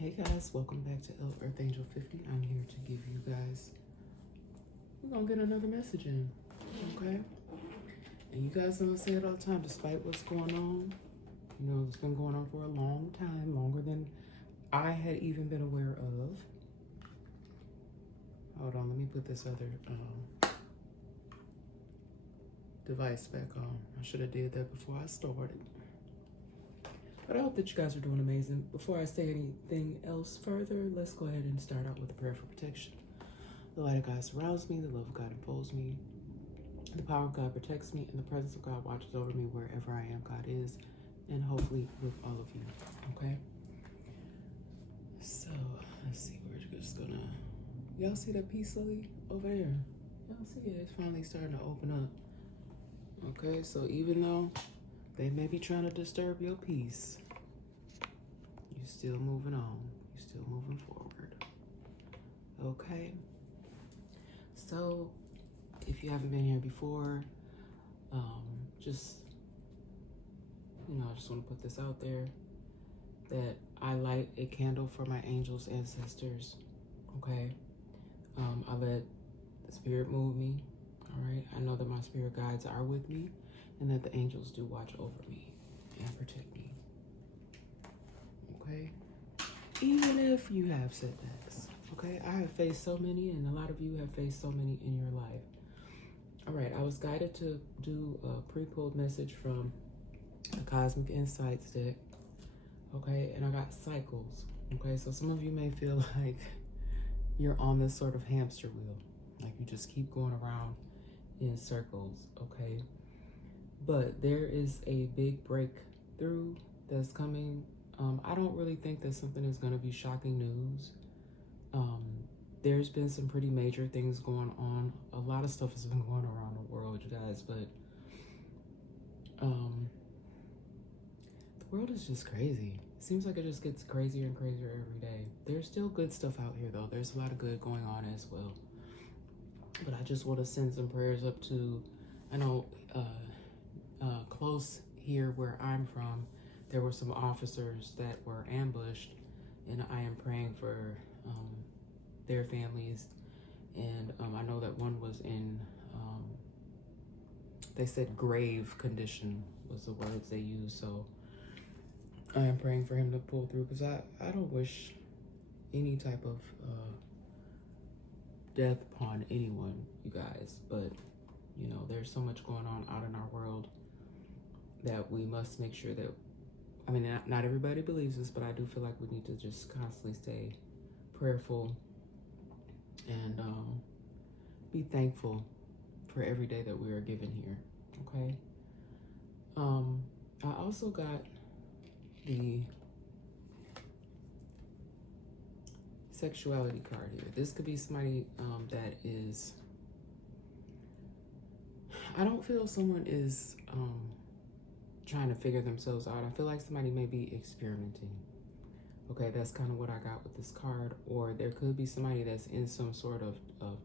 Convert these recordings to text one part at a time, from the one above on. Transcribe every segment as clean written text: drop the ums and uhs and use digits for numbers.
Hey guys, welcome back to Earth Angel 50. I'm here to give you guys, we're gonna get another message in, okay? And you guys know I say it all the time, despite what's going on, you know, it's been going on for a long time, longer than I had even been aware of. Hold on, let me put this other device back on. I should have did that before I started. But I hope that you guys are doing amazing. Before I say anything else further, let's go ahead and start out with a prayer for protection. The light of God surrounds me, the love of God enfolds me, the power of God protects me, and the presence of God watches over me wherever I am. God is, and hopefully with all of you, okay? So, let's see, we're just gonna, y'all see that peace lily over there? Y'all see it? It's finally starting to open up. Okay, so even though they may be trying to disturb your peace, you're still moving on. You're still moving forward. Okay? So, if you haven't been here before, just, I just want to put this out there that I light a candle for my angels, ancestors. Okay? I let the spirit move me. All right? I know that my spirit guides are with me, and that the angels do watch over me and protect me. Okay? Even if you have setbacks. Okay? I have faced so many, and a lot of you have faced so many in your life. All right, I was guided to do a pre-pulled message from the Cosmic Insights deck. Okay, and I got cycles. Okay, so some of you may feel like you're on this sort of hamster wheel. Like you just keep going around in circles. Okay. But there is a big breakthrough that's coming. I don't really think that something is going to be shocking news. There's been some pretty major things going on. A lot of stuff has been going around the world, you guys, but the world is just crazy. It seems like it just gets crazier and crazier every day. There's still good stuff out here, though. There's a lot of good going on as well. But I just want to send some prayers up to, I know, close here where I'm from, there were some officers that were ambushed, and I am praying for their families. And I know that one was in, they said grave condition was the words they used. So I am praying for him to pull through, because I don't wish any type of death upon anyone, you guys. But, there's so much going on out in our world that we must make sure that, I mean, not everybody believes this, but I do feel like we need to just constantly stay prayerful and be thankful for every day that we are given here, okay? I also got the sexuality card here. This could be somebody that is, I don't feel someone is trying to figure themselves out. I feel like somebody may be experimenting. Okay, that's kind of what I got with this card. Or there could be somebody that's in some sort of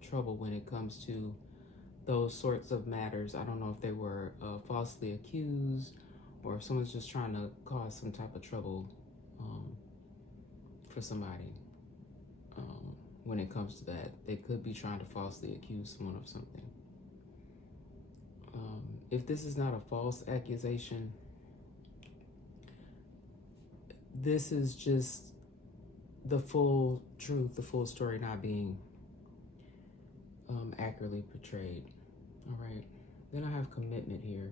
trouble when it comes to those sorts of matters. I don't know if they were falsely accused, or if someone's just trying to cause some type of trouble for somebody. When it comes to that, they could be trying to falsely accuse someone of something. If this is not a false accusation, this is just the full truth, the full story not being accurately portrayed. All right. Then I have commitment here.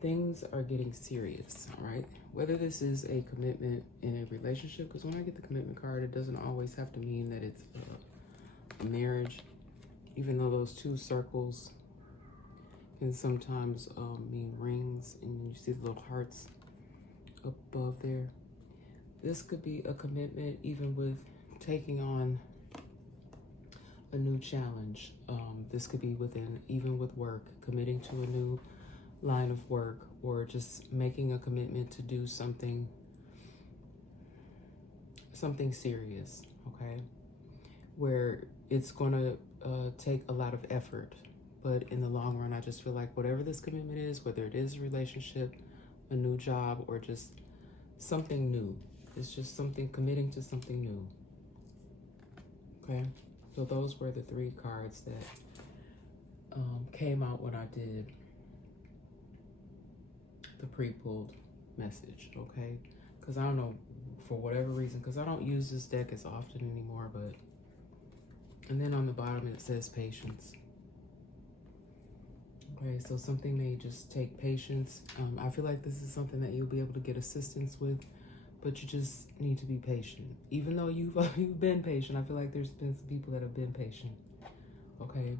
Things are getting serious. All right. Whether this is a commitment in a relationship, because when I get the commitment card, it doesn't always have to mean that it's a marriage, even though those two circles can sometimes mean rings, and you see the little hearts above there. This could be a commitment even with taking on a new challenge. This could be even with work, committing to a new line of work, or just making a commitment to do something serious, okay? Where it's gonna take a lot of effort. But in the long run, I just feel like whatever this commitment is, whether it is a relationship, a new job, or just something new, It's just something, committing to something new. Okay, so those were the 3 cards that came out when I did the pre-pulled message. Okay, because I don't know, for whatever reason, because I don't use this deck as often anymore, but, and then on the bottom it says patience. Okay, so something may just take patience. I feel like this is something that you'll be able to get assistance with, but you just need to be patient. Even though you've been patient, I feel like there's been some people that have been patient. Okay,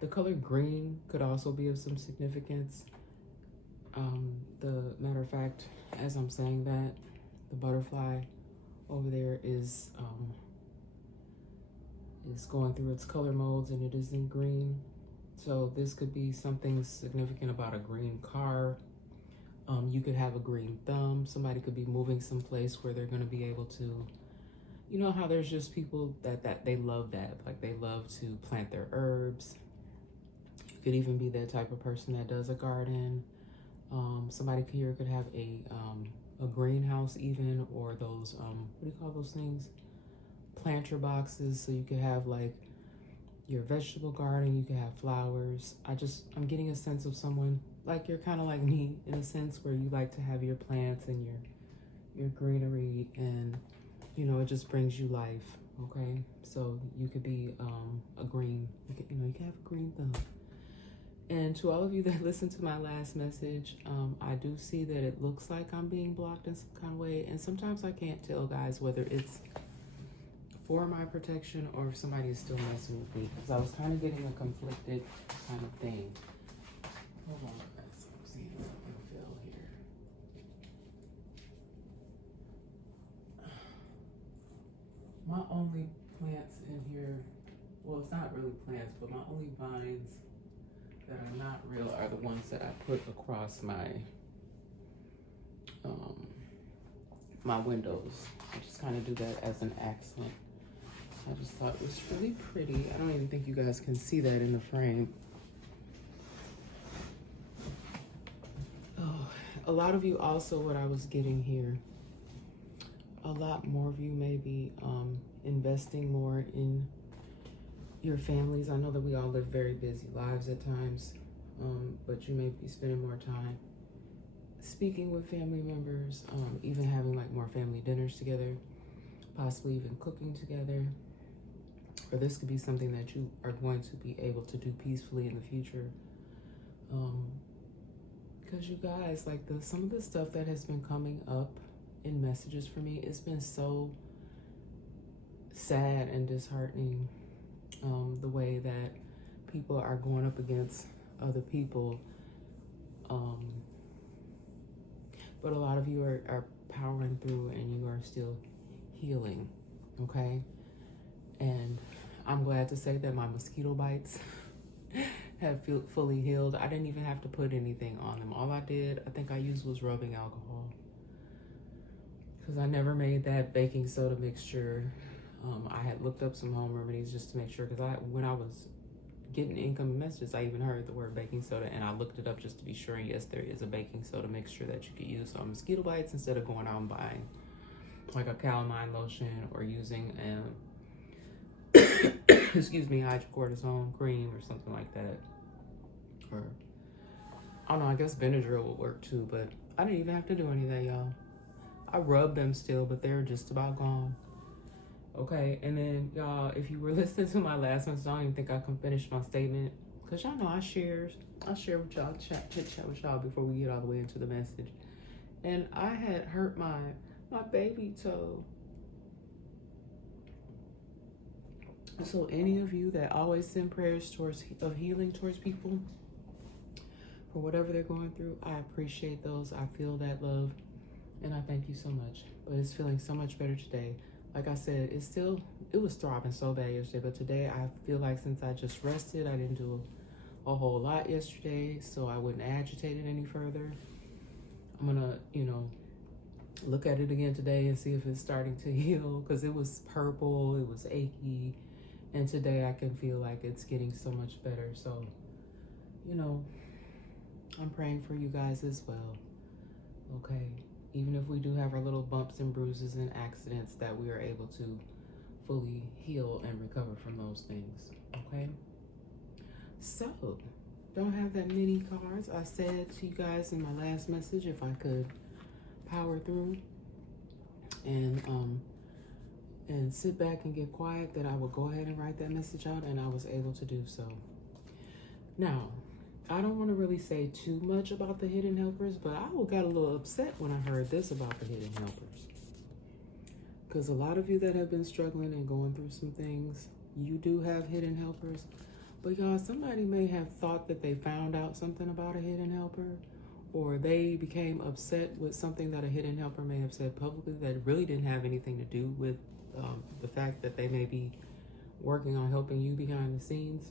the color green could also be of some significance. The matter of fact, as I'm saying that, the butterfly over there is going through its color modes, and it is in green. So this could be something significant about a green car. You could have a green thumb. Somebody could be moving someplace where they're going to be able to, you know how there's just people that they love that, like they love to plant their herbs. You could even be that type of person that does a garden. Somebody here could have a greenhouse even, or those, what do you call those things? Planter boxes. So you could have like your vegetable garden, you can have flowers. I'm getting a sense of someone, like you're kind of like me in a sense, where you like to have your plants and your greenery, and you know, it just brings you life. Okay, so you could be a green, you can have a green thumb. And to all of you that listened to my last message, I do see that it looks like I'm being blocked in some kind of way, and sometimes I can't tell, guys, whether it's for my protection or if somebody is still messing with me, because I was kind of getting a conflicted kind of thing. Hold on, guys. I'm seeing something fell here. My only plants in here, well, it's not really plants, but my only vines that are not real are the ones that I put across my my windows. I just kind of do that as an accent. I just thought it was really pretty. I don't even think you guys can see that in the frame. Oh, a lot of you also, what I was getting here, a lot more of you may be investing more in your families. I know that we all live very busy lives at times, but you may be spending more time speaking with family members, even having like more family dinners together, possibly even cooking together. Or this could be something that you are going to be able to do peacefully in the future. Because you guys, like some of the stuff that has been coming up in messages for me, it's been so sad and disheartening. The way that people are going up against other people. But a lot of you are powering through, and you are still healing, okay? And I'm glad to say that my mosquito bites have fully healed. I didn't even have to put anything on them. All I did, I think I used, was rubbing alcohol. Because I never made that baking soda mixture. I had looked up some home remedies just to make sure, because when I was getting incoming messages, I even heard the word baking soda, and I looked it up just to be sure, and yes, there is a baking soda mixture that you could use on mosquito bites instead of going out and buying like a calamine lotion or using excuse me, hydrocortisone cream or something like that. Or, I don't know, I guess Benadryl would work too, but I didn't even have to do any of that, y'all. I rubbed them still, but they're just about gone. Okay, and then y'all, if you were listening to my last message, I don't even think I can finish my statement, because y'all know I share with y'all, chit chat with y'all before we get all the way into the message. And I had hurt my baby toe. So any of you that always send prayers of healing towards people for whatever they're going through, I appreciate those. I feel that love, and I thank you so much. But it's feeling so much better today. Like I said, it was throbbing so bad yesterday, but today I feel like, since I just rested, I didn't do a whole lot yesterday, so I wouldn't agitate it any further. I'm gonna, look at it again today and see if it's starting to heal, because it was purple, it was achy, and today I can feel like it's getting so much better. So, I'm praying for you guys as well. Okay. even if we do have our little bumps and bruises and accidents, that we are able to fully heal and recover from those things. Okay? So, don't have that many cards. I said to you guys in my last message, if I could power through and sit back and get quiet, that I would go ahead and write that message out, and I was able to do so. Now, I don't want to really say too much about the hidden helpers, but I got a little upset when I heard this about the hidden helpers. Because a lot of you that have been struggling and going through some things, you do have hidden helpers. But y'all, somebody may have thought that they found out something about a hidden helper, or they became upset with something that a hidden helper may have said publicly that really didn't have anything to do with the fact that they may be working on helping you behind the scenes.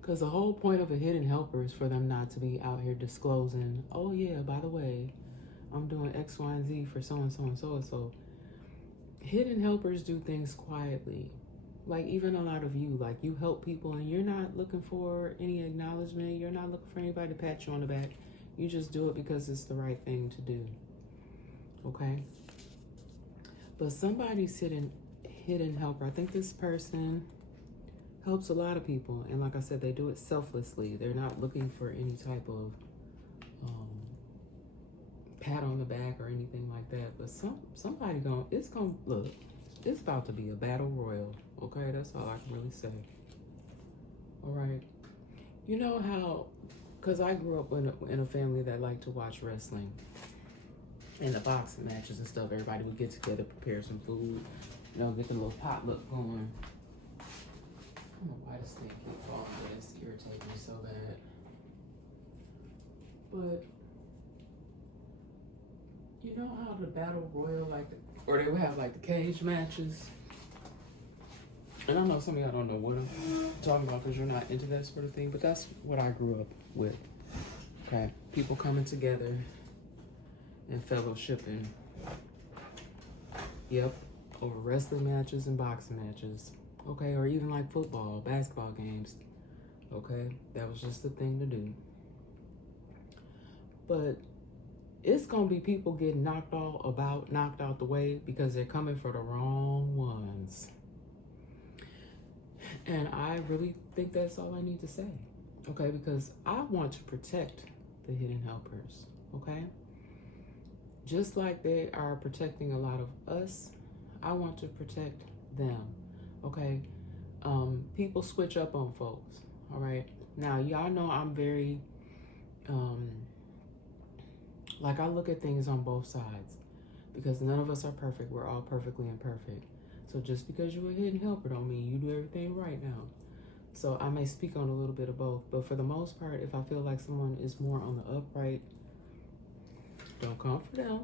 Because the whole point of a hidden helper is for them not to be out here disclosing, oh yeah, by the way, I'm doing X, Y, and Z for so-and-so and so-and-so. Hidden helpers do things quietly. Like even a lot of you, like you help people and you're not looking for any acknowledgement. You're not looking for anybody to pat you on the back. You just do it because it's the right thing to do. Okay? But somebody's hidden helper. I think this person helps a lot of people. And like I said, they do it selflessly. They're not looking for any type of pat on the back or anything like that. But somebody look, it's about to be a battle royal. Okay, that's all I can really say. All right. You know how, because I grew up in a family that liked to watch wrestling and the boxing matches and stuff. Everybody would get together, prepare some food, get the little potluck going. I don't know why this thing keeps falling, but it's irritating me so bad. But you know how the battle royal, or they would have like the cage matches? And I know some of y'all don't know what I'm talking about because you're not into that sort of thing, but that's what I grew up with. Okay, people coming together and fellowshipping. Yep, over wrestling matches and boxing matches. Okay, or even like football, basketball games. Okay, that was just the thing to do. But it's gonna be people getting knocked out the way because they're coming for the wrong ones. And I really think that's all I need to say, okay? Because I want to protect the hidden helpers, okay? Just like they are protecting a lot of us, I want to protect them, okay? People switch up on folks, all right? Now, y'all know I'm very, I look at things on both sides because none of us are perfect. We're all perfectly imperfect. So just because you're a hidden helper don't mean you do everything right now. So I may speak on a little bit of both, but for the most part, if I feel like someone is more on the upright, don't come for them.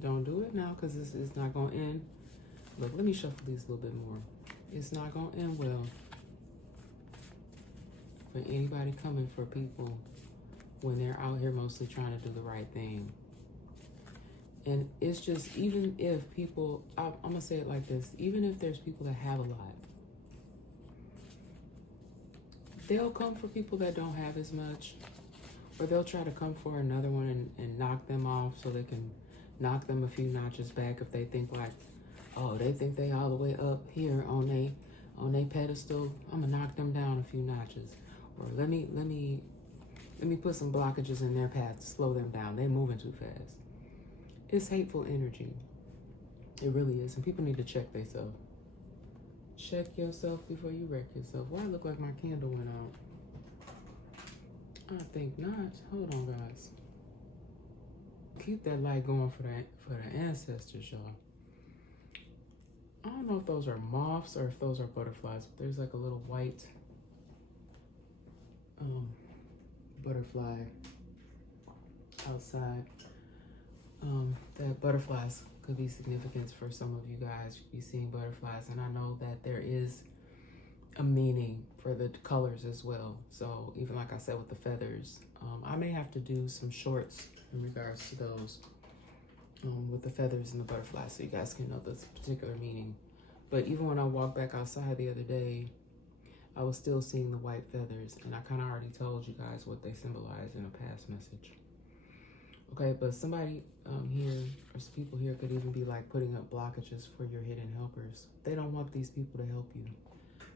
Don't do it now because this is not going to end. Look, let me shuffle these a little bit more. It's not going to end well for anybody coming for people when they're out here mostly trying to do the right thing. And it's just, even if people, I'm going to say it like this, even if there's people that have a lot, they'll come for people that don't have as much, or they'll try to come for another one and knock them off so they can knock them a few notches back if they think they think they all the way up here on they pedestal. I'm gonna knock them down a few notches, or let me put some blockages in their path to slow them down. They're moving too fast. It's hateful energy. It really is, and people need to check themselves. Check yourself before you wreck yourself. Why look like my candle went out? I think not. Hold on, guys. Keep that light going for the ancestors, y'all. I don't know if those are moths or if those are butterflies, but there's like a little white butterfly outside. That butterflies could be significant for some of you guys. You be seeing butterflies, and I know that there is a meaning for the colors as well. So even like I said with the feathers, I may have to do some shorts in regards to those with the feathers and the butterflies so you guys can know this particular meaning. But even when I walked back outside the other day, I was still seeing the white feathers, and I kind of already told you guys what they symbolize in a past message. Okay, but somebody here, or some people here could even be like putting up blockages for your hidden helpers. They don't want these people to help you.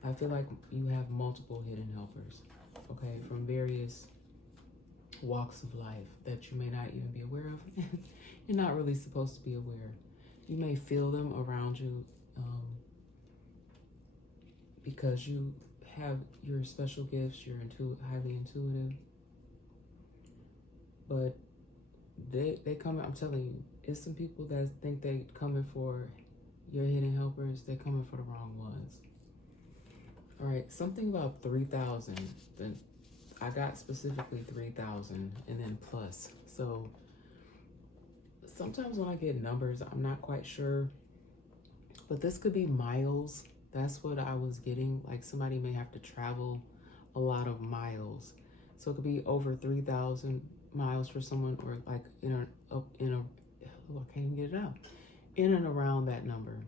I feel like you have multiple hidden helpers, okay, from various walks of life that you may not even be aware of. You're not really supposed to be aware. You may feel them around you because you have your special gifts, you're highly intuitive, but they come, I'm telling you, it's some people that think they coming for your hidden helpers. They're coming for the wrong ones. All right, something about 3,000. Then I got specifically 3,000 and then plus. So sometimes when I get numbers, I'm not quite sure, but this could be miles. That's what I was getting. Like somebody may have to travel a lot of miles. So it could be over 3,000 miles for someone, or like I can't even get it out. In and around that number.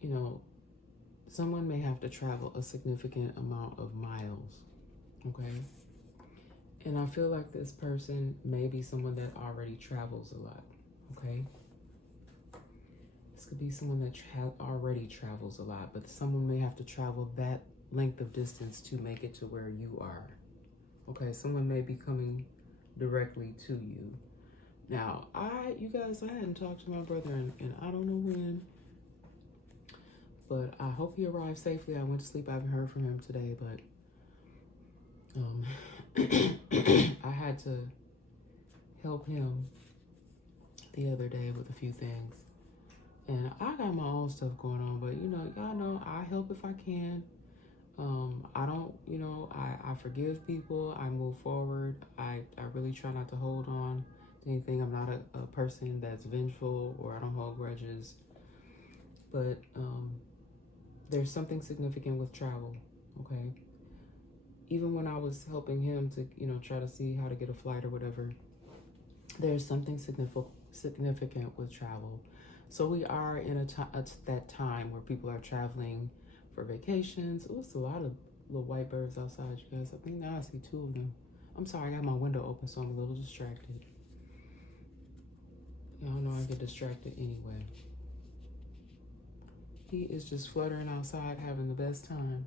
You know, someone may have to travel a significant amount of miles. Okay? And I feel like this person may be someone that already travels a lot. Okay? This could be someone that already travels a lot, but someone may have to travel that length of distance to make it to where you are. Okay, someone may be coming directly to you. Now, you guys, I hadn't talked to my brother and I don't know when, but I hope he arrived safely. I went to sleep. I haven't heard from him today, but I had to help him the other day with a few things. And I got my own stuff going on, but y'all know I help if I can. I don't, I forgive people. I move forward. I really try not to hold on to anything. I'm not a person that's vengeful, or I don't hold grudges. But there's something significant with travel, okay? Even when I was helping him to, try to see how to get a flight or whatever, there's something significant with travel. So we are in that time where people are traveling for vacations. Oh, it's a lot of little white birds outside, you guys. I think now I see 2 of them. I'm sorry, I got my window open, so I'm a little distracted. Y'all know I get distracted anyway. He is just fluttering outside, having the best time.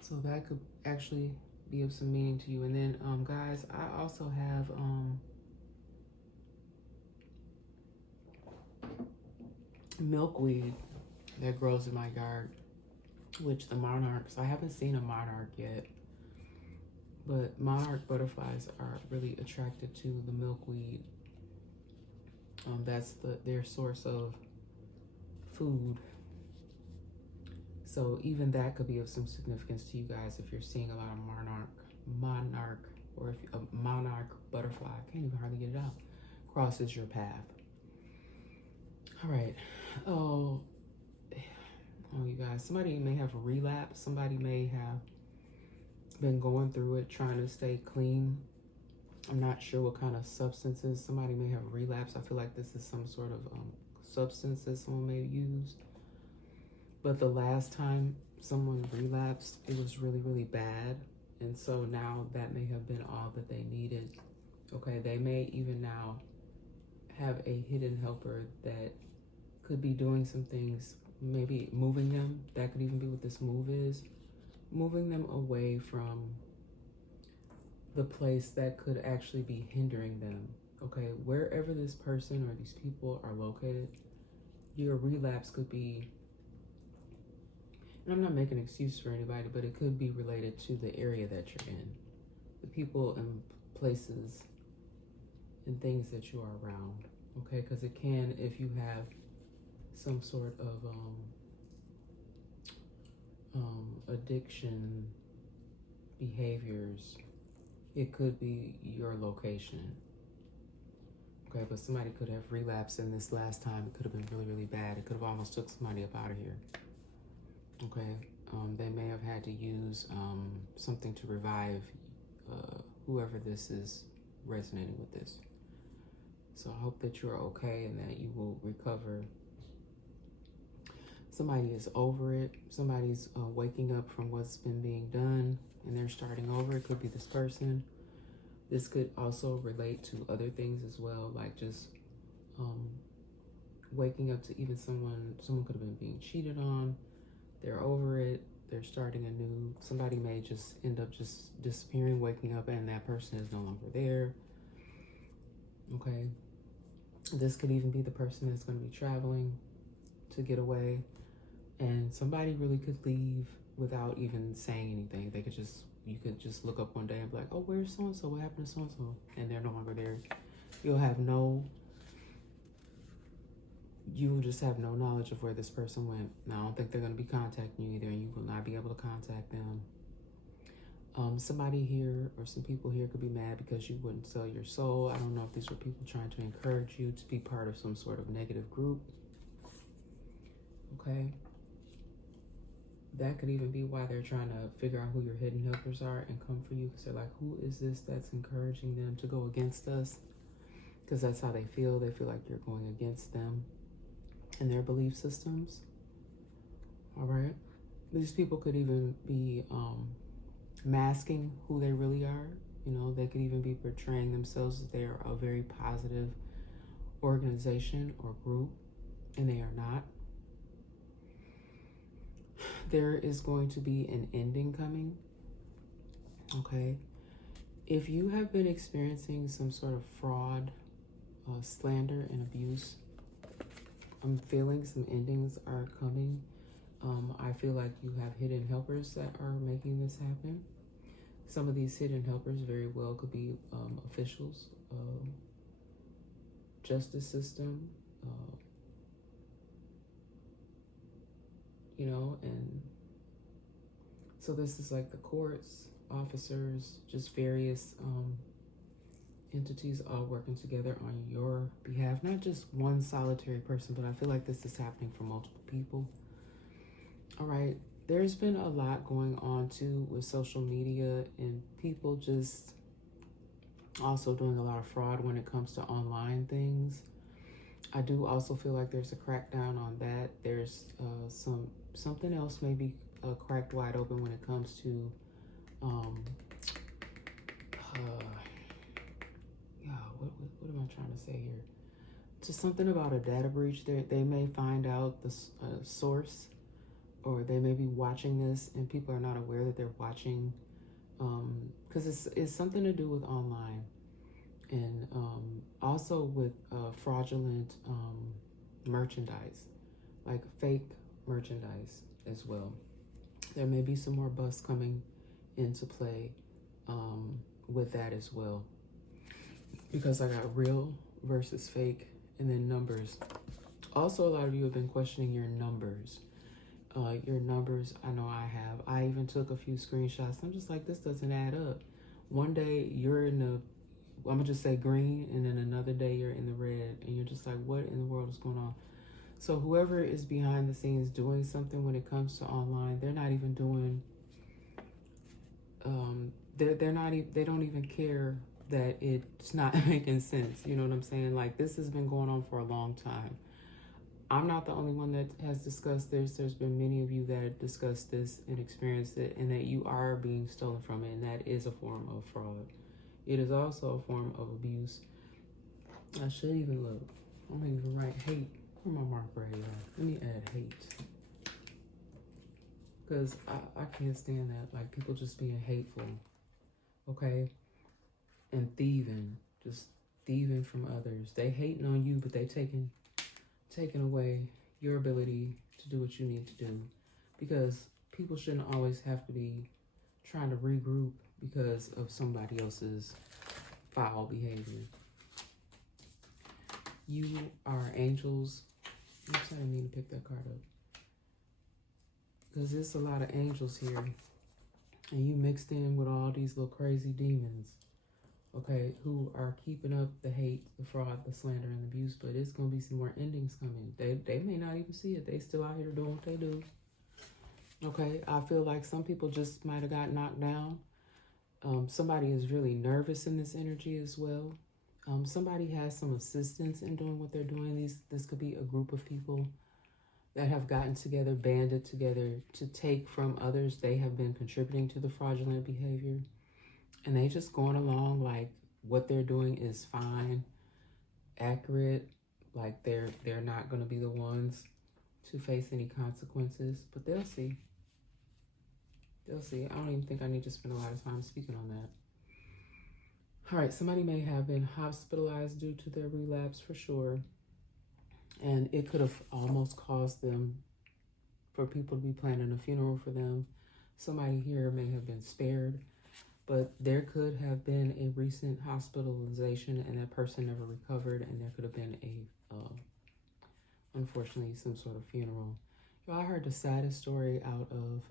So that could actually be of some meaning to you. And then, guys, I also have milkweed that grows in my yard, which the monarchs, I haven't seen a monarch yet, but monarch butterflies are really attracted to the milkweed. That's their source of food. So even that could be of some significance to you guys if you're seeing a lot of monarch, or if a monarch butterfly, I can't even hardly get it out, crosses your path. All right. Oh, you guys, somebody may have relapsed. Somebody may have been going through it, trying to stay clean. I'm not sure what kind of substances. Somebody may have relapsed. I feel like this is some sort of substance that someone may have used. But the last time someone relapsed, it was really, really bad. And so now that may have been all that they needed. Okay, they may even now have a hidden helper that could be doing some things, maybe moving them. That could even be what this move is. Moving them away from the place that could actually be hindering them. Okay, wherever this person or these people are located, your relapse could be, and I'm not making an excuse for anybody, but it could be related to the area that you're in, the people and places and things that you are around. Okay, because it can, if you have some sort of addiction behaviors, it could be your location. Okay, but somebody could have relapsed in this last time. It could have been really, really bad. It could have almost took somebody up out of here. Okay, they may have had to use something to revive whoever this is resonating with this. So I hope that you're okay and that you will recover. Somebody is over it. Somebody's waking up from what's been being done and they're starting over. It could be this person. This could also relate to other things as well, like just waking up to even someone could have been being cheated on. They're over it. They're starting anew. Somebody may just end up just disappearing, waking up, and that person is no longer there. Okay. This could even be the person that's going to be traveling to get away, and somebody really could leave without even saying anything. You could just look up one day and be like, oh, where's so-and-so? What happened to so-and-so? And they're no longer there. You will just have no knowledge of where this person went. Now, I don't think they're going to be contacting you either, and you will not be able to contact them. Somebody here or some people here could be mad because you wouldn't sell your soul. I don't know if these were people trying to encourage you to be part of some sort of negative group. Okay. That could even be why they're trying to figure out who your hidden helpers are and come for you, because they're like, who is this that's encouraging them to go against us? Because that's how they feel. They feel like you're going against them and their belief systems. All right. These people could even be masking who they really are. You know, they could even be portraying themselves as they are a very positive organization or group, and they are not. There is going to be an ending coming. Okay. If you have been experiencing some sort of fraud, slander, and abuse, I'm feeling some endings are coming. I feel like you have hidden helpers that are making this happen. Some of these hidden helpers very well could be officials, justice system, and so this is like the courts, officers, just various entities all working together on your behalf. Not just one solitary person, but I feel like this is happening for multiple people. All right. There's been a lot going on too with social media and people just also doing a lot of fraud when it comes to online things. I do also feel like there's a crackdown on that. There's something else maybe cracked wide open when it comes to what am I trying to say here? Just something about a data breach. They may find out the source, or they may be watching this and people are not aware that they're watching, because it's something to do with online, and also with fraudulent merchandise, like fake merchandise as well. There may be some more busts coming into play with that as well, because I got real versus fake, and then numbers. Also, a lot of you have been questioning your numbers. Your numbers, I know I have. I even took a few screenshots. I'm just like, this doesn't add up. One day you're in the, I'm gonna just say green, and then another day you're in the red, and you're just like, what in the world is going on? So whoever is behind the scenes doing something when it comes to online, they're not even doing, they don't even care that it's not making sense. You know what I'm saying? Like, this has been going on for a long time. I'm not the only one that has discussed this. There's been many of you that have discussed this and experienced it, and that you are being stolen from it, and that is a form of fraud. It is also a form of abuse. I should even look. I'm gonna even write hate. Where my marker at? Let me add hate, because I can't stand that. Like, people just being hateful, okay, and thieving, just thieving from others. They hating on you, but they taking away your ability to do what you need to do, because people shouldn't always have to be trying to regroup because of somebody else's foul behavior. You are angels. Oops, I didn't mean to pick that card up, because there's a lot of angels here, and you mixed in with all these little crazy demons, okay, who are keeping up the hate, the fraud, the slander, and the abuse. But it's going to be some more endings coming. They may not even see it. They still out here doing what they do. Okay, I feel like some people just might have got knocked down. Somebody is really nervous in this energy as well. Somebody has some assistance in doing what they're doing. This could be a group of people that have gotten together, banded together to take from others. They have been contributing to the fraudulent behavior. and they just going along like what they're doing is fine, accurate, like they're not going to be the ones to face any consequences, but they'll see. They'll see. I don't even think I need to spend a lot of time speaking on that. All right, somebody may have been hospitalized due to their relapse for sure, and it could have almost caused them for people to be planning a funeral for them. Somebody here may have been spared, but there could have been a recent hospitalization and that person never recovered, and there could have been unfortunately, some sort of funeral. Y'all, I heard the saddest story out of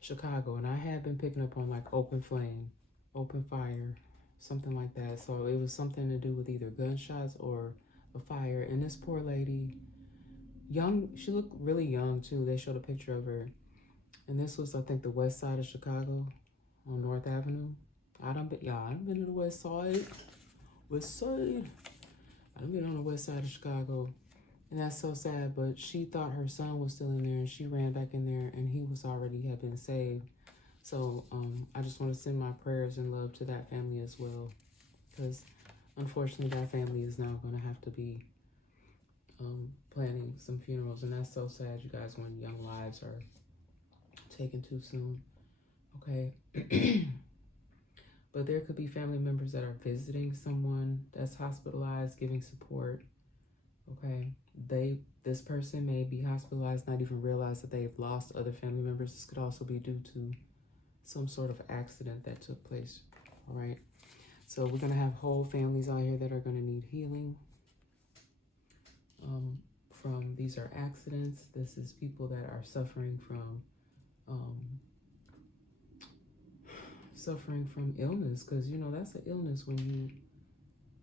Chicago, and I had been picking up on like open flame, open fire, something like that. So it was something to do with either gunshots or a fire. And this poor lady, young, she looked really young too. They showed a picture of her. And this was, I think, the west side of Chicago on North Avenue. I done been to the west side. West side. I done been on the west side of Chicago. And that's so sad, but she thought her son was still in there, and she ran back in there, and he was already had been saved. So I just want to send my prayers and love to that family as well, because unfortunately that family is now going to have to be planning some funerals, and that's so sad, you guys, when young lives are taken too soon. Okay. But there could be family members that are visiting someone that's hospitalized, giving support. Okay, this person may be hospitalized, not even realize that they've lost other family members. This could also be due to some sort of accident that took place. All right, so we're gonna have whole families out here that are gonna need healing from these are accidents. This is people that are suffering from illness, because you know that's an illness when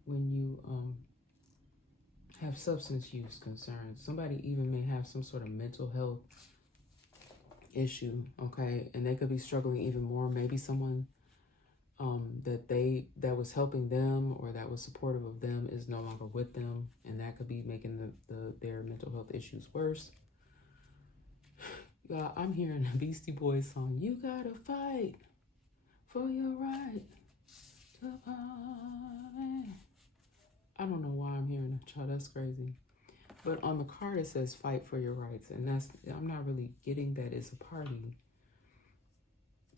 you have substance use concerns. Somebody even may have some sort of mental health issue, okay? And they could be struggling even more. Maybe someone that was helping them or that was supportive of them is no longer with them, and that could be making their mental health issues worse. Yeah, I'm hearing the Beastie Boys song, "You Gotta Fight for Your Right to Party." I don't know why I'm hearing that, child. That's crazy. But on the card it says "Fight for Your Rights," and I'm not really getting that it's a party.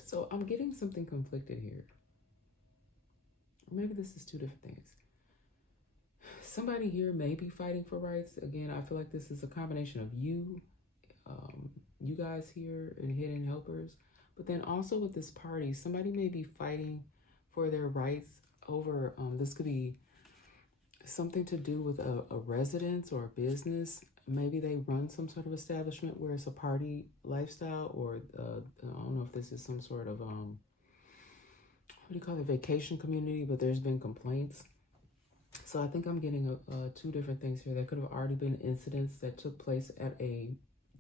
So I'm getting something conflicted here. Or maybe this is two different things. Somebody here may be fighting for rights. Again, I feel like this is a combination of you guys here and hidden helpers. But then also with this party, somebody may be fighting for their rights over, this could be something to do with a residence or a business. Maybe they run some sort of establishment where it's a party lifestyle, or I don't know if this is some sort of what do you call it, vacation community, but there's been complaints. So I think I'm getting two different things here. There could have already been incidents that took place at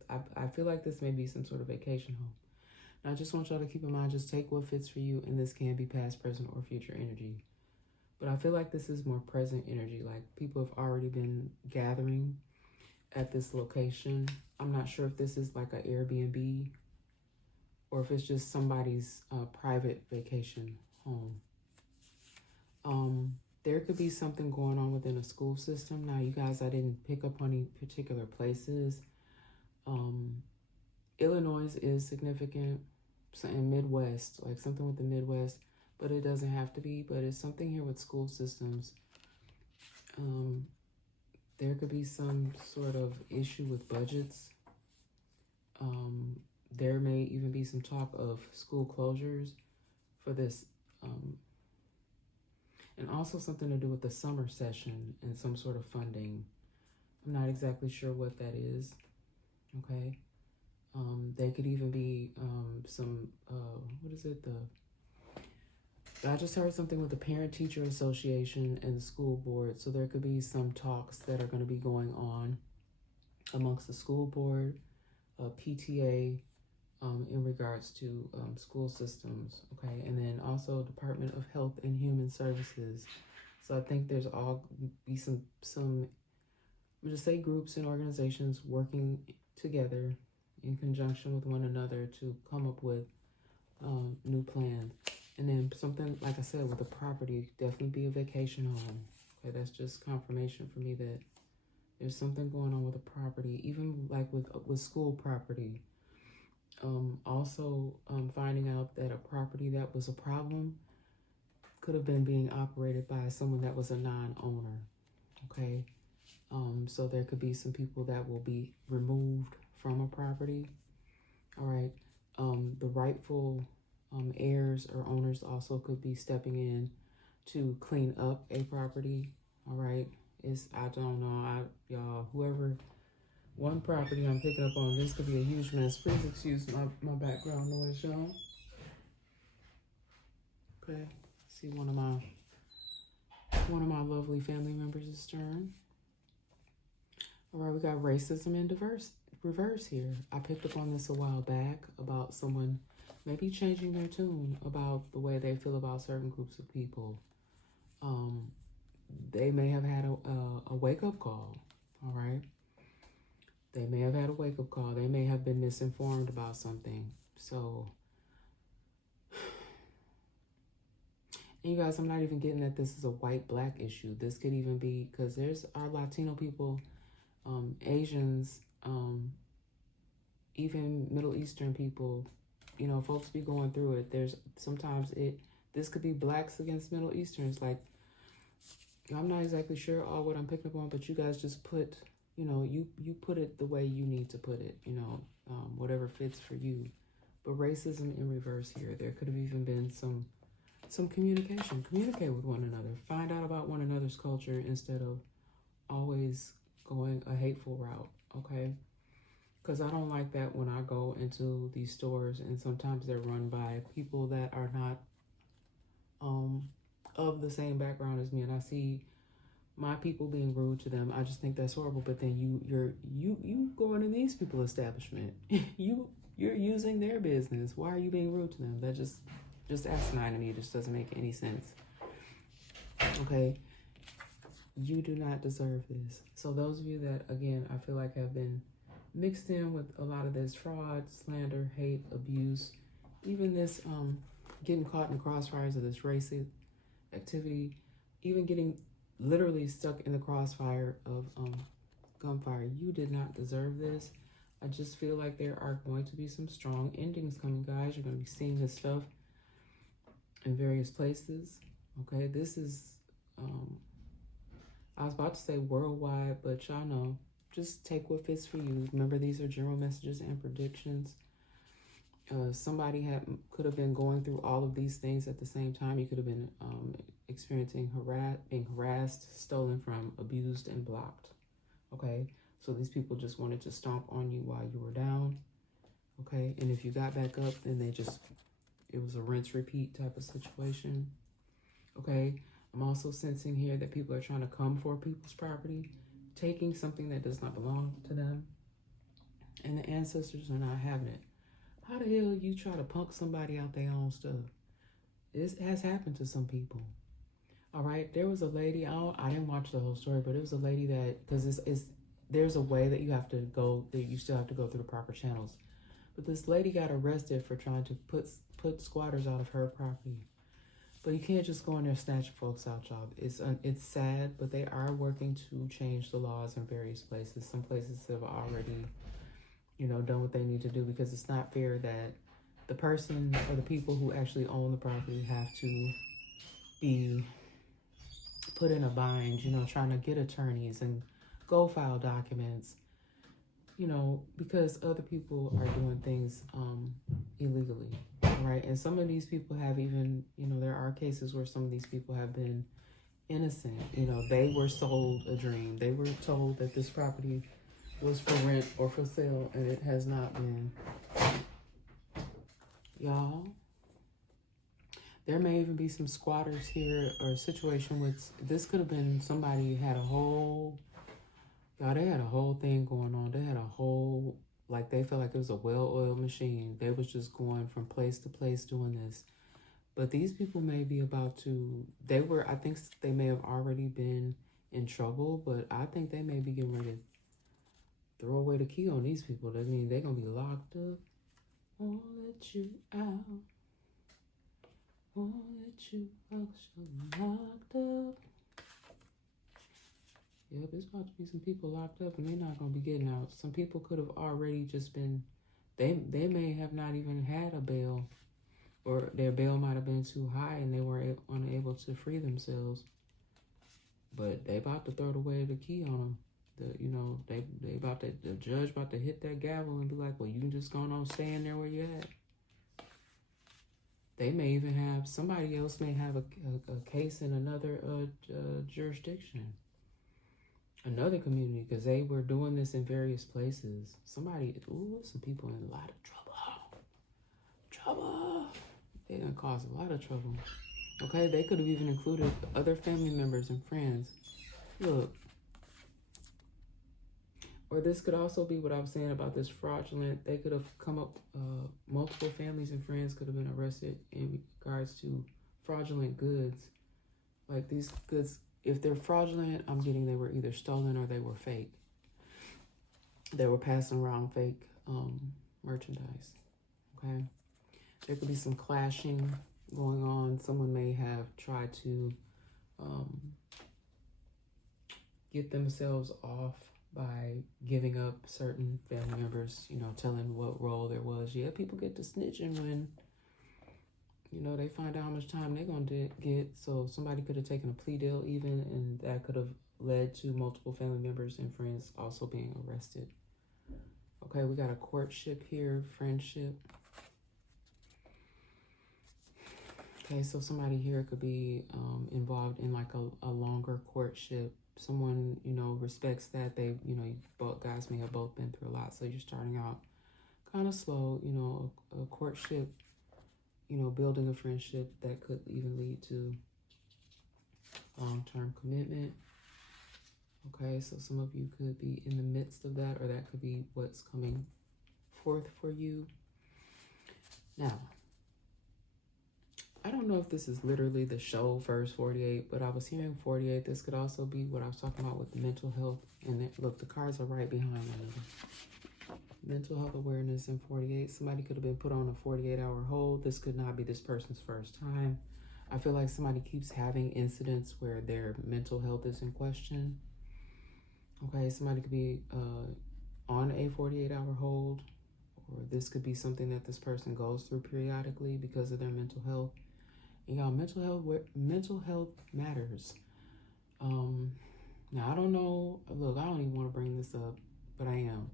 I feel like this may be some sort of vacation home. Now I just want y'all to keep in mind, just take what fits for you, and this can be past, present, or future energy. But I feel like this is more present energy, like people have already been gathering at this location. I'm not sure if this is like an Airbnb or if it's just somebody's private vacation home. There could be something going on within a school system. Now, you guys, I didn't pick up on any particular places. Illinois is significant, so in Midwest, like something with the Midwest, but it doesn't have to be, but it's something here with school systems. There could be some sort of issue with budgets. There may even be some talk of school closures for this, and also something to do with the summer session and some sort of funding. I'm not exactly sure what that is, okay? They could even be some, what is it, I just heard something with the Parent-Teacher Association and the school board, so there could be some talks that are going to be going on amongst the school board, PTA, in regards to school systems, okay, and then also Department of Health and Human Services. So I think there's all be some I'm just say groups and organizations working together in conjunction with one another to come up with new plans. And then something, like I said, with the property, definitely be a vacation home. Okay, that's just confirmation for me that there's something going on with the property, even like with school property. Also, finding out that a property that was a problem could have been being operated by someone that was a non-owner. Okay, so there could be some people that will be removed from a property. All right, the rightful heirs or owners also could be stepping in to clean up a property. All right, I don't know, y'all, whoever, one property I'm picking up on, this could be a huge mess. Please excuse my background noise, y'all. Okay, see one of my lovely family members is stirring. All right, we got racism in reverse here. I picked up on this a while back about someone maybe changing their tune about the way they feel about certain groups of people. They may have had a wake-up call, all right? They may have had a wake-up call. They may have been misinformed about something. So, and you guys, I'm not even getting that this is a white-black issue. This could even be, because there's our Latino people, Asians, even Middle Eastern people, you know, folks be going through it. There's sometimes this could be blacks against Middle Easterns. Like, I'm not exactly sure all what I'm picking up on, but you guys just put, you know, you put it the way you need to put it, you know, whatever fits for you. But racism in reverse here. There could have even been some communication. Communicate with one another. Find out about one another's culture instead of always going a hateful route, okay? Because I don't like that when I go into these stores and sometimes they're run by people that are not of the same background as me, and I see my people being rude to them. I just think that's horrible. But then you going in these people's establishment, you're using their business. Why are you being rude to them? That just asinine to me. It just doesn't make any sense. Okay, you do not deserve this. So those of you that, again, I feel like have been mixed in with a lot of this fraud, slander, hate, abuse, even this getting caught in the crossfires of this racist activity, even getting literally stuck in the crossfire of gunfire. You did not deserve this. I just feel like there are going to be some strong endings coming, guys. You're going to be seeing this stuff in various places. Okay, this is I was about to say worldwide, but y'all know, just take what fits for you. Remember, these are general messages and predictions. Somebody could have been going through all of these things at the same time. You could have been experiencing being harassed, stolen from, abused, and blocked. Okay, so these people just wanted to stomp on you while you were down. Okay, and if you got back up, then it was a rinse repeat type of situation. Okay, I'm also sensing here that people are trying to come for people's property, taking something that does not belong to them, and the ancestors are not having it. How the hell you try to punk somebody out their own stuff? This has happened to some people. All right, there was a lady, I didn't watch the whole story, but it was a lady that, because there's a way that you have to go, that you still have to go through the proper channels. But this lady got arrested for trying to put squatters out of her property. But you can't just go in there snatching folks out, y'all. It's sad, but they are working to change the laws in various places. Some places have already, you know, done what they need to do, because it's not fair that the person or the people who actually own the property have to be put in a bind, you know, trying to get attorneys and go file documents, you know, because other people are doing things illegally, right? And some of these people have even, you know, there are cases where some of these people have been innocent. You know, they were sold a dream. They were told that this property was for rent or for sale, and it has not been. Y'all, there may even be some squatters here, or a situation with, this could have been somebody who had a whole, y'all, they had a whole thing going on. They had a whole, like, they felt like it was a well-oiled machine. They was just going from place to place doing this. But these people may be about to, I think they may have already been in trouble, but I think they may be getting ready to throw away the key on these people. That means they're going to be locked up. Won't let you out. won't let you out 'cause you're locked up. Yep, it's about to be some people locked up and they're not going to be getting out. Some people could have already just been, they may have not even had a bail, or their bail might have been too high and they were unable to free themselves. But they about to throw away the key on them. They about to, the judge about to hit that gavel and be like, well, you can just go on staying there where you at. They may even have, somebody else may have a case in another jurisdiction, another community, because they were doing this in various places. Some people in a lot of trouble. They done caused a lot of trouble. Okay, they could have even included other family members and friends. Look. Or this could also be what I was saying about this fraudulent. They could have come up, multiple families and friends could have been arrested in regards to fraudulent goods. Like these goods, if they're fraudulent, I'm getting they were either stolen or they were fake. They were passing around fake merchandise. Okay, there could be some clashing going on. Someone may have tried to get themselves off by giving up certain family members, telling what role there was. Yeah, people get to snitching when, they find out how much time they're going to get. So somebody could have taken a plea deal even, and that could have led to multiple family members and friends also being arrested. Okay, we got a courtship here, friendship. Okay, so somebody here could be involved in like a longer courtship. Someone, respects that. They, both guys may have both been through a lot. So you're starting out kind of slow, a courtship, building a friendship that could even lead to long-term commitment. Okay, so some of you could be in the midst of that, or that could be what's coming forth for you. Now, I don't know if this is literally the show First 48, but I was hearing 48. This could also be what I was talking about with the mental health. And look, the cards are right behind one another. Mental health awareness in 48. Somebody could have been put on a 48-hour hold. This could not be this person's first time. I feel like somebody keeps having incidents where their mental health is in question. Okay, somebody could be on a 48-hour hold, or this could be something that this person goes through periodically because of their mental health. And y'all, mental health matters. Now, I don't know. Look, I don't even want to bring this up, but I am,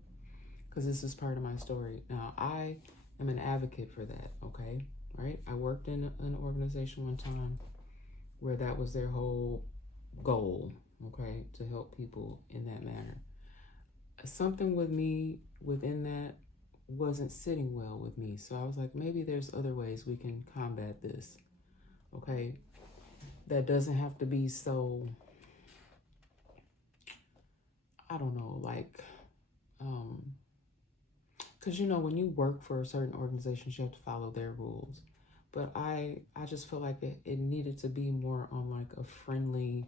because this is part of my story. Now, I am an advocate for that, okay? Right? I worked in an organization one time where that was their whole goal, okay, to help people in that manner. Something with me within that wasn't sitting well with me. So I was like, maybe there's other ways we can combat this. Okay, that doesn't have to be so, I don't know, like, because when you work for a certain organization, you have to follow their rules. But I just feel like it needed to be more on like a friendly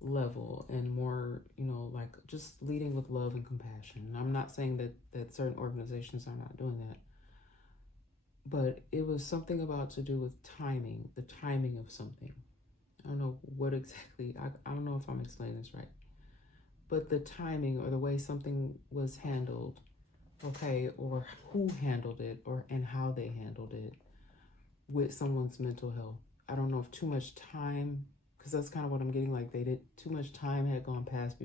level and more, like just leading with love and compassion. And I'm not saying that certain organizations are not doing that. But it was something about to do with timing, the timing of something. I don't know what exactly, I don't know if I'm explaining this right. But the timing or the way something was handled, okay, or who handled it, and how they handled it with someone's mental health. I don't know if too much time, because that's kind of what I'm getting, like too much time had gone past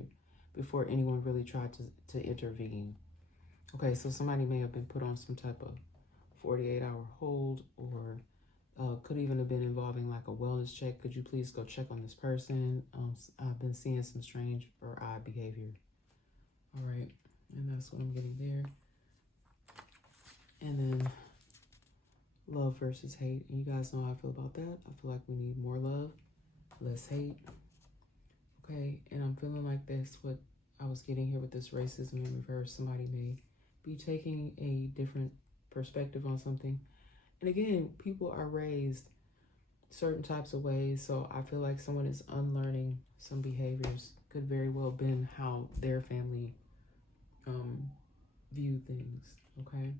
before anyone really tried to intervene. Okay, so somebody may have been put on some type of 48-hour hold, or could even have been involving like a wellness check. Could you please go check on this person? I've been seeing some strange or odd behavior. All right, and that's what I'm getting there. And then love versus hate. And you guys know how I feel about that. I feel like we need more love, less hate. Okay, and I'm feeling like that's what I was getting here with this racism in reverse. Somebody may be taking a different perspective on something. And again, people are raised certain types of ways, so I feel like someone is unlearning some behaviors. Could very well been how their family view things. Okay,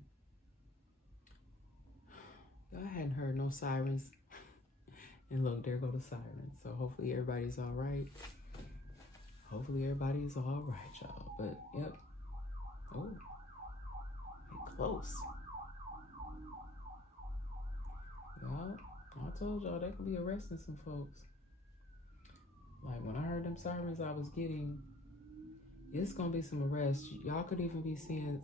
I hadn't heard no sirens. And look, there go the sirens. So hopefully everybody's all right. Hopefully everybody's all right, y'all. But yep. Oh, they close. Y'all, I told y'all they could be arresting some folks. Like when I heard them sirens, I was getting, it's gonna be some arrests. Y'all could even be seeing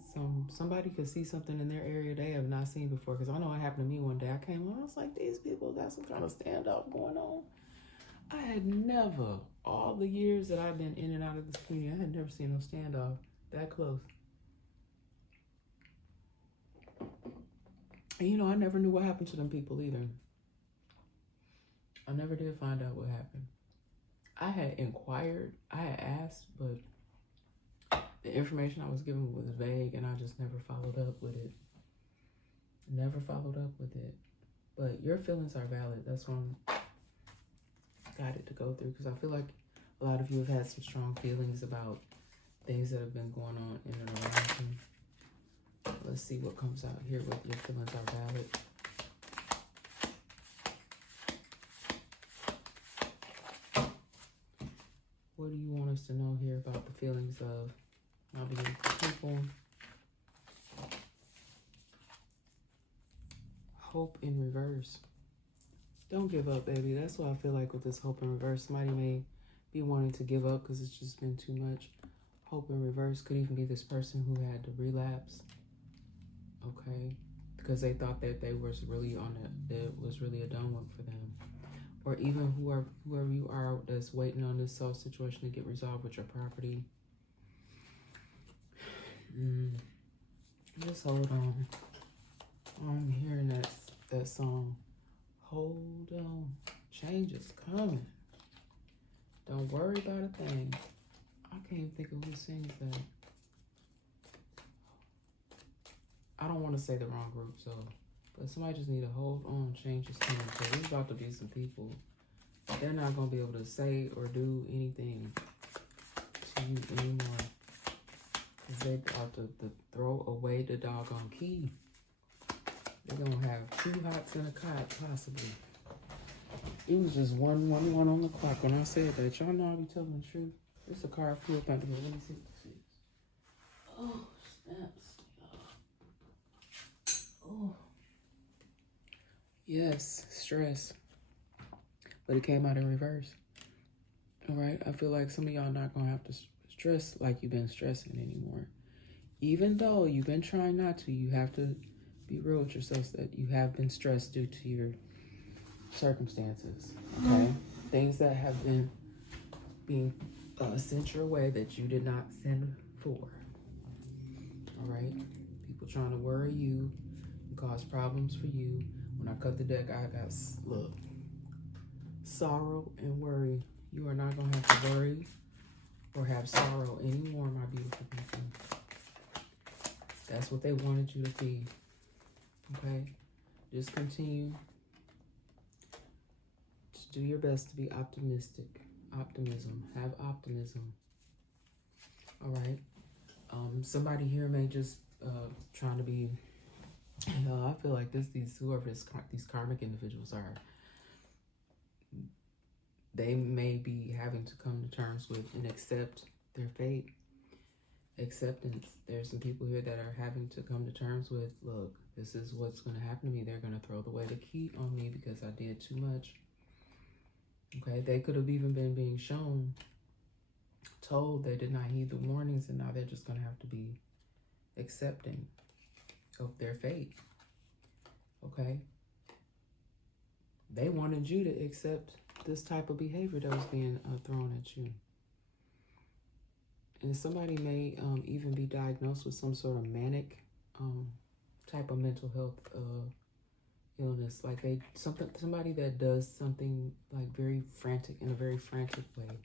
somebody could see something in their area they have not seen before. Cause I know it happened to me one day. I came on, I was like, these people got some kind of standoff going on. I had never, all the years that I've been in and out of this community, I had never seen no standoff that close. And you know, I never knew what happened to them people either. I never did find out what happened. I had inquired, I had asked, but the information I was given was vague and I just never followed up with it. Never followed up with it. But your feelings are valid. That's why I'm got it to go through, because I feel like a lot of you have had some strong feelings about things that have been going on in and around you. Let's see what comes out here, what your feelings are valid. What do you want us to know here about the feelings of my beautiful people? Hope in reverse. Don't give up, baby. That's what I feel like with this hope in reverse. Somebody may be wanting to give up because it's just been too much. Hope in reverse could even be this person who had to relapse. Okay? Because they thought that they was really on it, that it was really a done one for them. Or even whoever you are that's waiting on this situation to get resolved with your property. Just hold on. I'm hearing that song. Hold on. Change is coming. Don't worry about a thing. I can't even think of who sings that. I don't want to say the wrong group, so, but somebody just need to hold on. Change is coming. So there's about to be some people. They're not going to be able to say or do anything to you anymore. Because they're about to throw away the doggone key. They're going to have 2 hots in a cot, possibly. It was just 1:11 on the clock when I said that. Y'all know I be telling the truth. There's a car flew up under here. Let me see what this is. Oh, snaps. Oh. Yes, stress. But it came out in reverse. All right? I feel like some of y'all not going to have to stress like you've been stressing anymore. Even though you've been trying not to, you have to be real with yourself that you have been stressed due to your circumstances. Okay? Things that have been being sent your way that you did not send for. All right? People trying to worry you and cause problems for you. When I cut the deck, I got, look, sorrow and worry. You are not going to have to worry or have sorrow anymore, my beautiful people. That's what they wanted you to be. Okay? Just continue to do your best to be optimistic. Optimism. Have optimism. All right? Somebody here may just trying to be, I feel like these karmic individuals are, they may be having to come to terms with and accept their fate. Acceptance. There's some people here that are having to come to terms with, look, this is what's going to happen to me. They're going to throw away the key on me because I did too much. Okay, they could have even been being shown, told they did not heed the warnings, and now they're just going to have to be accepting of their fate. Okay? They wanted you to accept this type of behavior that was being thrown at you. And somebody may even be diagnosed with some sort of manic type of mental health illness. Like somebody that does something like very frantic, in a very frantic way.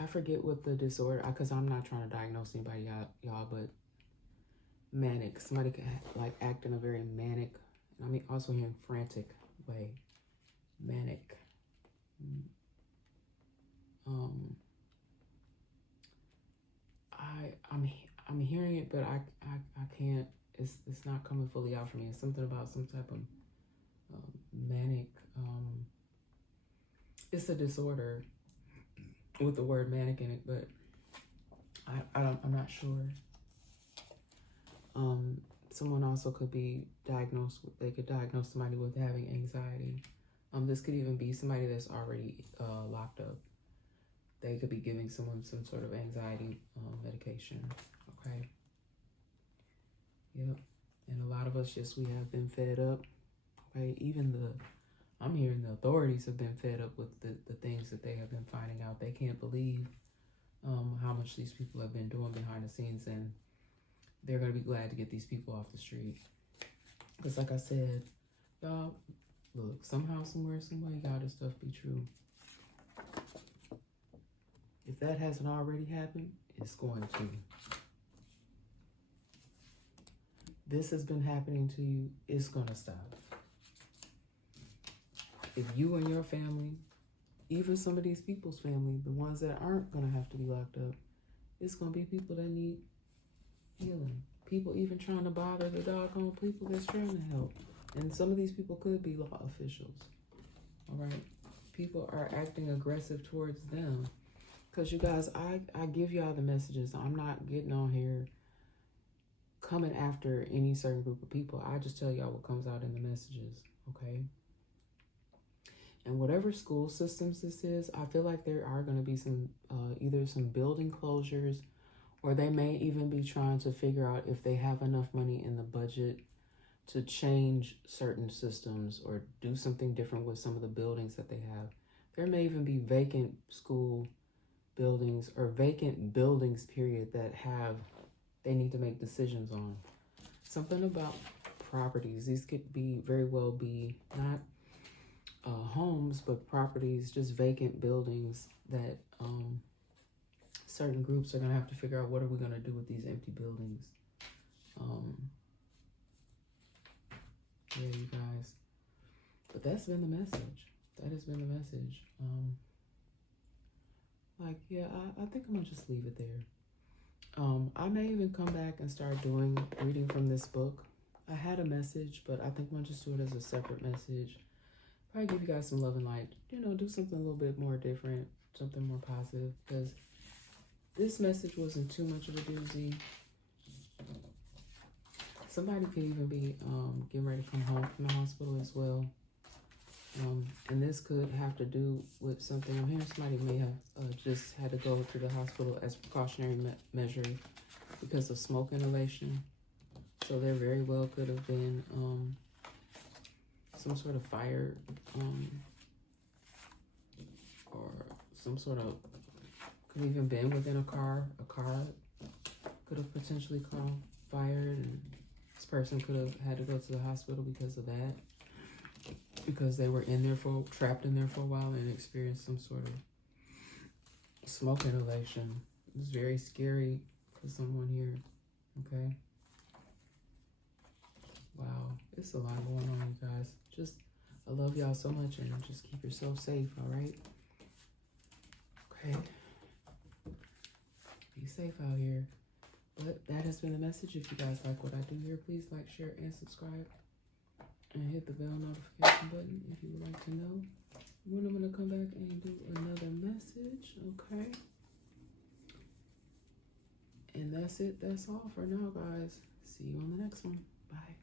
I forget what the disorder, because I'm not trying to diagnose anybody, y'all, but manic. Somebody can like act in a very manic, I mean also hearing frantic way. Manic. I'm hearing it, but I can't. It's not coming fully out for me. It's something about some type of manic. it's a disorder with the word manic in it, but I'm not sure. Someone also could be diagnosed with, they could diagnose somebody with having anxiety. This could even be somebody that's already locked up. They could be giving someone some sort of anxiety medication. Okay. Yep. And a lot of us we have been fed up. Okay. Even I'm hearing the authorities have been fed up with the things that they have been finding out. They can't believe how much these people have been doing behind the scenes, and they're going to be glad to get these people off the street. Because like I said, y'all, look, somehow, somewhere, some way, God, this stuff be true. If that hasn't already happened, it's going to. This has been happening to you, it's going to stop. If you and your family, even some of these people's family, the ones that aren't going to have to be locked up, it's going to be people that need healing. People even trying to bother the doggone people that's trying to help. And some of these people could be law officials. All right? People are acting aggressive towards them. Because you guys, I give y'all the messages. I'm not getting on here coming after any certain group of people. I just tell y'all what comes out in the messages. Okay? And whatever school systems this is, I feel like there are going to be some, either some building closures, or they may even be trying to figure out if they have enough money in the budget to change certain systems or do something different with some of the buildings that they have. There may even be vacant school buildings or vacant buildings, period, that they need to make decisions on. Something about properties. These could be very well be not homes, but properties, just vacant buildings that certain groups are going to have to figure out, what are we going to do with these empty buildings? Yeah, you guys. But that's been the message. That has been the message. Yeah, I think I'm going to just leave it there. I may even come back and start reading from this book. I had a message, but I think I'm going to just do it as a separate message. Probably give you guys some love and light. Do something a little bit more different, something more positive, because this message wasn't too much of a doozy. Somebody could even be getting ready to come home from the hospital as well. And this could have to do with something. I'm hearing somebody may have just had to go to the hospital as a precautionary measure because of smoke inhalation. So there very well could have been some sort of fire or some sort of, could have even been within a car. A car could have potentially caught fire, and this person could have had to go to the hospital because of that, because they were trapped in there for a while and experienced some sort of smoke inhalation. It was very scary for someone here. Okay. Wow, it's a lot going on, you guys. I love y'all so much, and just keep yourself safe, all right? Okay. Be safe out here. But that has been the message. If you guys like what I do here, please like, share, and subscribe. And hit the bell notification button if you would like to know when I'm going to come back and do another message, okay? And that's it. That's all for now, guys. See you on the next one. Bye.